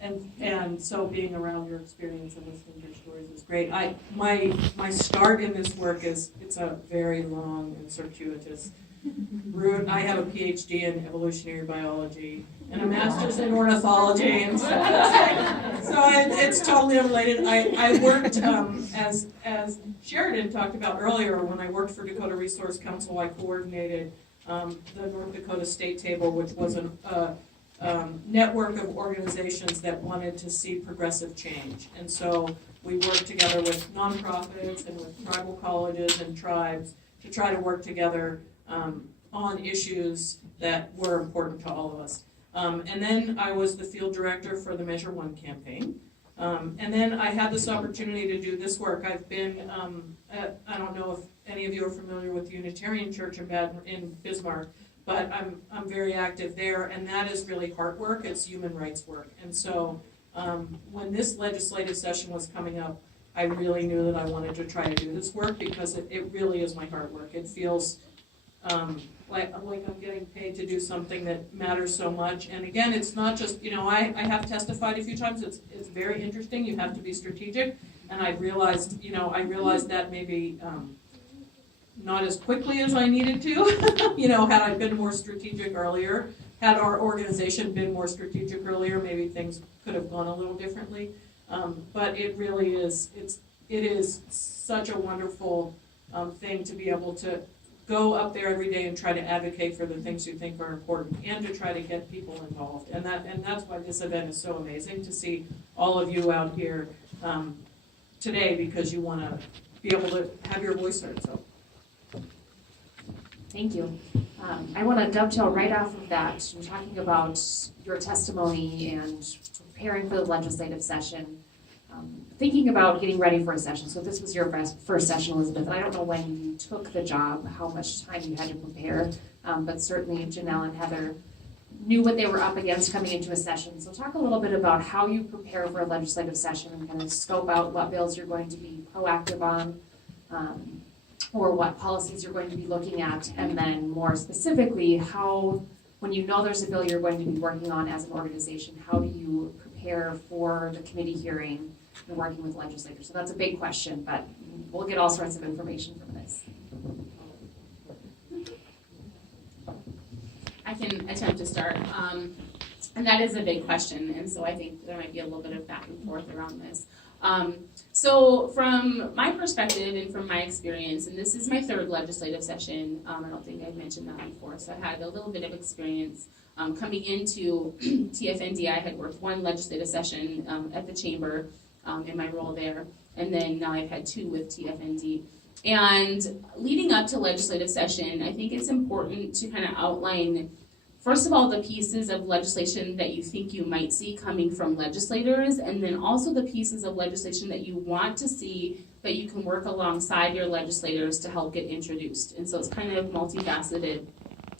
And so being around your experience and listening to your stories is great. My start in this work it's a very long and circuitous route. I have a PhD in evolutionary biology and a master's in ornithology, and so it's totally unrelated. I worked as Sheridan talked about earlier. When I worked for Dakota Resource Council, I coordinated the North Dakota State Table, which was a network of organizations that wanted to see progressive change. And so we worked together with nonprofits and with tribal colleges and tribes to try to work together on issues that were important to all of us. And then I was the field director for the Measure One campaign. And then I had this opportunity to do this work. I've been, I don't know if any of you are familiar with the Unitarian Church in Bismarck, but I'm very active there, and that is really heart work. It's human rights work. And so when this legislative session was coming up, I really knew that I wanted to try to do this work because it really is my heart work. It feels like I'm getting paid to do something that matters so much. And again, it's not just, I have testified a few times. It's very interesting. You have to be strategic. And I realized that maybe not as quickly as I needed to. Had I been more strategic earlier, had our organization been more strategic earlier, maybe things could have gone a little differently. But it really is, it is such a wonderful thing to be able to go up there every day and try to advocate for the things you think are important and to try to get people involved. And that's why this event is so amazing, to see all of you out here today, because you want to be able to have your voice heard. So. Thank you. I want to dovetail right off of that. You're talking about your testimony and preparing for the legislative session, thinking about getting ready for a session. So this was your first session, Elizabeth, and I don't know when you took the job, how much time you had to prepare, but certainly Janelle and Heather knew what they were up against coming into a session. So talk a little bit about how you prepare for a legislative session and kind of scope out what bills you're going to be proactive on, or what policies you're going to be looking at, and then more specifically, how, when you know there's a bill you're going to be working on as an organization, how do you prepare for the committee hearing and working with legislators? So that's a big question, but we'll get all sorts of information from this. I can attempt to start, and that is a big question, and so I think there might be a little bit of back and forth around this. So from my perspective and from my experience, and this is my third legislative session, I don't think I've mentioned that before, so I had a little bit of experience coming into TFND. I had worked one legislative session at the chamber in my role there, and then now I've had two with TFND. And leading up to legislative session, I think it's important to kind of outline, first of all, the pieces of legislation that you think you might see coming from legislators, and then also the pieces of legislation that you want to see that you can work alongside your legislators to help get introduced. And so it's kind of multifaceted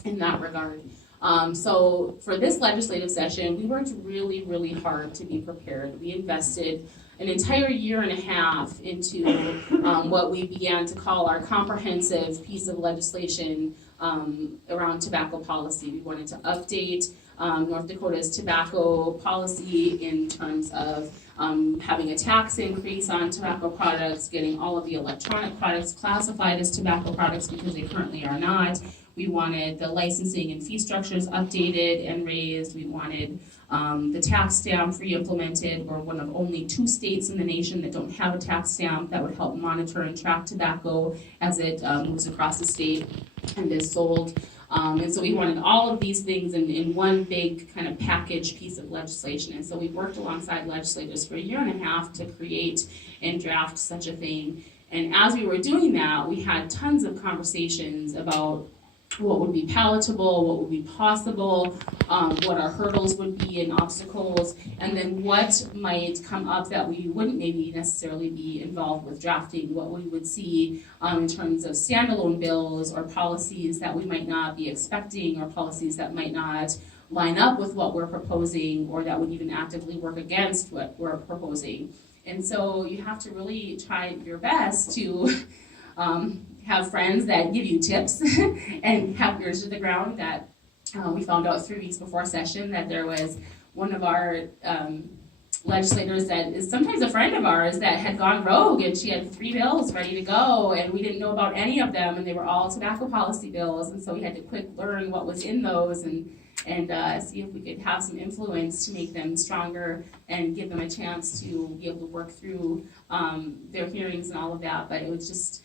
in that regard. So for this legislative session, we worked really, really hard to be prepared. We invested an entire year and a half into what we began to call our comprehensive piece of legislation around tobacco policy. We wanted to update North Dakota's tobacco policy in terms of having a tax increase on tobacco products, getting all of the electronic products classified as tobacco products because they currently are not. We wanted the licensing and fee structures updated and raised. We wanted the tax stamp re-implemented. We're one of only 2 states in the nation that don't have a tax stamp that would help monitor and track tobacco as it moves across the state and is sold. And so we wanted all of these things in one big kind of package piece of legislation. And so we worked alongside legislators for a year and a half to create and draft such a thing. And as we were doing that, we had tons of conversations about what would be palatable, what would be possible, what our hurdles would be and obstacles, and then what might come up that we wouldn't maybe necessarily be involved with drafting, what we would see in terms of standalone bills or policies that we might not be expecting, or policies that might not line up with what we're proposing, or that would even actively work against what we're proposing. And so you have to really try your best to have friends that give you tips and have ears to the ground. That we found out 3 weeks before session that there was one of our legislators that is sometimes a friend of ours that had gone rogue, and she had 3 bills ready to go, and we didn't know about any of them, and they were all tobacco policy bills, and so we had to quick learn what was in those and see if we could have some influence to make them stronger and give them a chance to be able to work through their hearings and all of that. But it was just,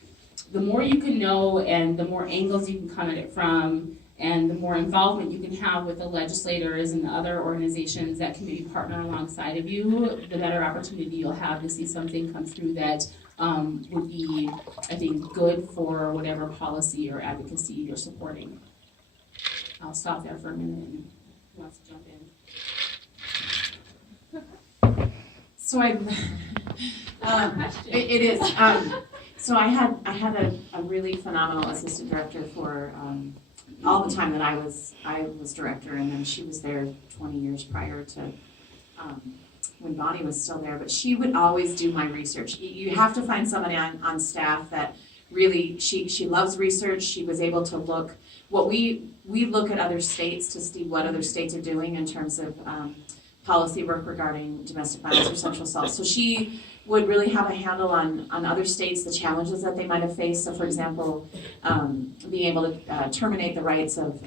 the more you can know and the more angles you can come at it from, and the more involvement you can have with the legislators and the other organizations that can maybe partner alongside of you, the better opportunity you'll have to see something come through that would be, I think, good for whatever policy or advocacy you're supporting. I'll stop there for a minute and who wants to jump in? So it is. So I had a really phenomenal assistant director for all the time that I was director, and then she was there 20 years prior to when Bonnie was still there. But she would always do my research. You have to find somebody on staff that really, she loves research. She was able to look, we look at other states to see what other states are doing in terms of policy work regarding domestic violence or sexual assault. So she would really have a handle on other states, the challenges that they might have faced. So for example, being able to terminate the rights of